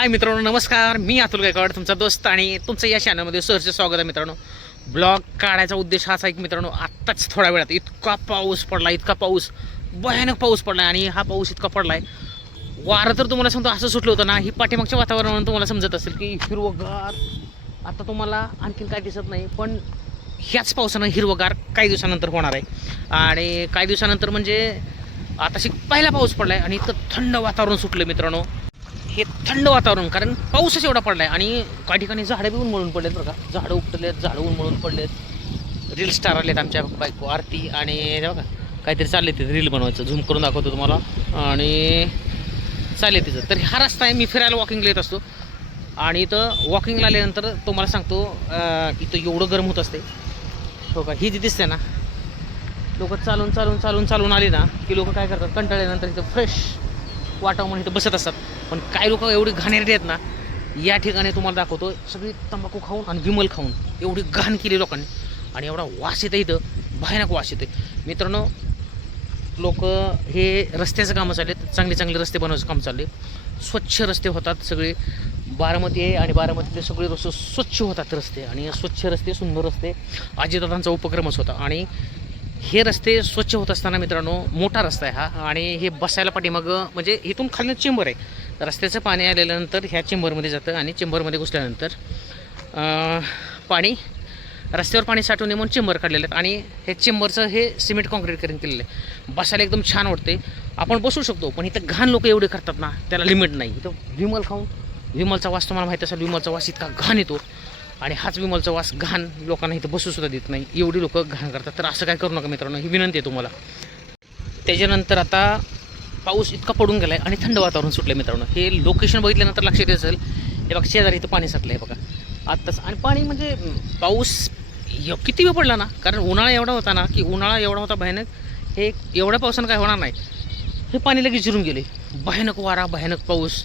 हाय मित्रांनो, नमस्कार. मी अतुल गायकवाड, तुमचा दोस्त आणि तुमचं या चॅनलमध्ये सहर्ष स्वागत आहे. मित्रांनो, ब्लॉग काढायचा उद्देश हाच आहे की मित्रांनो, आत्ताच थोड्या वेळात इतका पाऊस पडला, इतका पाऊस, भयानक पाऊस पडला. आणि हा पाऊस इतका पडलाय, वारं तर तुम्हाला सांगतो असं सुटलं होतं ना, ही पाठीमागच्या वातावरणावरून तुम्हाला समजत असेल की हिरवगार. आता तुम्हाला आणखीन काय दिसत नाही, पण ह्याच पावसानं हिरवगार काही दिवसानंतर होणार आहे. आणि काही दिवसानंतर म्हणजे आता पहिला पाऊस पडलाय आणि इतकं थंड वातावरण सुटलं मित्रांनो. हे थंड वातावरण कारण पाऊसच एवढा पडलाय आणि काही ठिकाणी झाडं बी उन्मळून पडलेत बरं का. झाडं उपटलेत, झाडं उन्मळून पडलेत. रील स्टार आलेत आमच्या बायको आरती आणि बघा काहीतरी चालले तिथे रील बनवायचं. झूम करून दाखवतो तुम्हाला. आणि चालेल तिचं. तर हा रस्ता आहे, मी फिरायला वॉकिंगला येत असतो. आणि इथं वॉकिंगला आल्यानंतर तुम्हाला सांगतो इथं एवढं गरम होत असते हो का. ही जी दिसते ना, लोक चालून चालून चालून चालून आली ना की लोक काय करतात, कंटाळल्यानंतर इथं फ्रेश वाटावं म्हणून इथं बसत असतात. पण काही लोक एवढी घाणेरडी आहेत ना, या ठिकाणी तुम्हाला दाखवतो, सगळी तंबाखू खाऊन आणि विमल खाऊन एवढी घाण केली लोकांनी. आणि एवढा वास येतं इथं, भयानक वास येते मित्रांनो. लोक हे रस्त्याचं कामं चालले, चांगले चांगले रस्ते बनवायचं काम चालले. स्वच्छ रस्ते होतात सगळे. बारामती आहे आणि बारामतीतले सगळे रस्ते स्वच्छ होतात रस्ते. आणि स्वच्छ रस्ते, सुंदर रस्ते अजितदादांचा उपक्रमच होता. आणि हे रस्ते स्वच्छ होत असताना मित्रांनो, मोठा रस्ता आहे हा. आणि हे बसायला पाठीमागं म्हणजे इथून खाली चेंबर आहे. रस्त्याचं पाणी आल्यानंतर ह्या चेंबरमध्ये जातं आणि चेंबरमध्ये घुसल्यानंतर पाणी रस्त्यावर पाणी साठवू नये म्हणून चेंबर काढलेले आहेत. आणि हे चेंबरचं हे सिमेंट कॉन्क्रीट करून केलेलं आहे. बसायला एकदम छान वाटते, आपण बसू शकतो. पण इथं घाण लोक एवढे करतात ना, त्याला लिमिट नाही. इथं विमल खाऊन, विमलचा वास तुम्हाला माहीत असेल, विमलचा वास इतका घाण येतो. आणि हाच विमलचा वास घाण लोकांना इथं बसूसुद्धा देत नाही, एवढी लोक घाण करतात. तर असं काय करू नका मित्रांनो, ही विनंती आहे तुम्हाला. त्याच्यानंतर आता पाऊस इतका पडून गेला आहे आणि थंड वातावरण सुटलं मित्रांनो. हे लोकेशन बघितल्यानंतर लक्षात येत असेल, हे बघा शेजारी इथं पाणी साठलं आहे बघा आत्ताच. आणि पाणी म्हणजे पाऊस किती वेळ पडला ना, कारण उन्हाळा एवढा होता ना की उन्हाळा एवढा होता भयानक. हे एवढ्या पावसानं काय होणार नाही, हे पाणी लगेच जिरून गेले. भयानक वारा, भयानक पाऊस.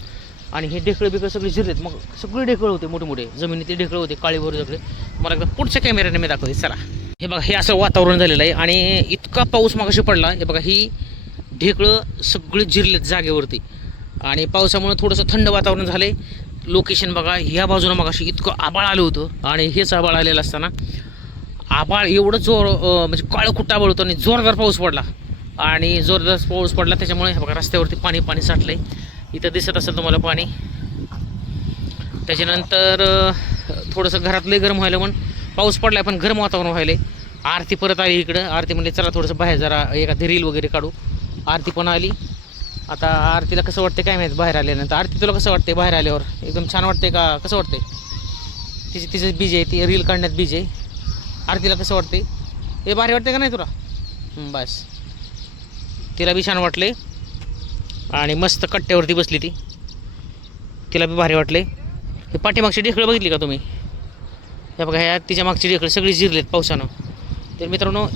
आणि हे ढेकळं बिकळं सगळे जिरलेत. मग सगळे ढेकळं होते, मोठे मोठे जमिनीतले ढेकळं होते, काळीभोर सगळे. मला एकदा पुढच्या कॅमेऱ्याने मी दाखवते चला. हे बघा, हे असं वातावरण झालेलं आहे. आणि इतका पाऊस मागाशी पडला, हे बघा ही ढेकळं सगळे जिरलेत जागेवरती. आणि पावसामुळे थोडंसं थंड वातावरण झालं आहे. लोकेशन बघा, ह्या बाजूनं मागाशी इतकं आबाळ आलं होतं. आणि हेच आबाळ आलेलं असताना आबाळ एवढं म्हणजे काळं कुट्ट आबाळ होतं आणि जोरदार पाऊस पडला. आणि जोरदार पाऊस पडला त्याच्यामुळे हे बघा रस्त्यावरती पाणी पाणी साठलं आहे. इथं दिसत असेल तुम्हाला पाणी. त्याच्यानंतर थोडंसं घरातलं गरम व्हायला म्हणून पाऊस पडला आहे, पण गरम वातावरण व्हायला. आरती परत आली इकडं. आरती म्हणले चला थोडंसं बाहेर जरा एखादी रील वगैरे काढू. आरती पण आली. आता आरतीला कसं वाटते काय माहीत बाहेर आल्यानंतर. आरती तुला कसं वाटते बाहेर आल्यावर? एकदम छान वाटते का कसं वाटते? तिचं बीज आहे, ती रील काढण्यात बीज आहे. आरतीला कसं वाटते? हे भारी वाटते का नाही तुला? बस, तिला बी छान वाटले. आणि मस्त कट्ट्यावरती बसली ती, तिला बी भारी वाटले. हे पाठीमागची ढेकळं बघितली का तुम्ही? हे बघा, ह्या तिच्या मागची ढेकळं सगळी जिरलेत पावसानं. तर मित्रांनो,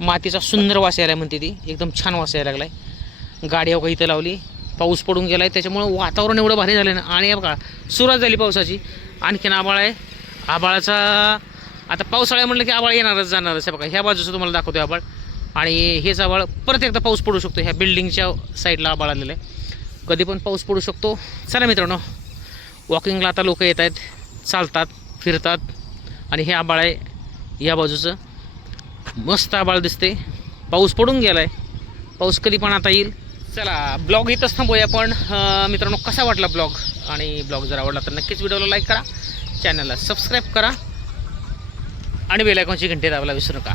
मातीचा सुंदर वास यायला म्हणते ती, एकदम छान वास यायला लागलाय. गाडी अवघा इथं लावली, पाऊस पडून गेलाय त्याच्यामुळं वातावरण एवढं भारी झालं ना. आणि बघा सुरुवात झाली पावसाची, आणखीन आबाळ आहे. आबाळाचा आता पावसाळ्या म्हणलं की आबाळ येणारच जाणारच आहे. बघा ह्या बाजूचं तुम्हाला दाखवतो आबाळ. आणि हेच आबाळ परत एकदा पाऊस पडू शकतो. ह्या बिल्डिंगच्या साईडला आबाळ आलेलं आहे, कधी पण पाऊस पडू शकतो. चला मित्रांनो, वॉकिंगला आता लोक येत आहेत, चालतात, फिरतात. आणि हे आबाळ आहे या बाजूचं, मस्त आबाळ दिसते. पाऊस पडून गेला आहे, पाऊस कधी पण आता येईल. चला ब्लॉग इथंच थांबूया. पण मित्रांनो, कसा वाटला ब्लॉग? आणि ब्लॉग जर आवडला तर नक्कीच व्हिडिओला लाईक करा, चॅनलला सबस्क्राईब करा आणि बेल आयकॉनची घंटी दाबायला विसरू नका.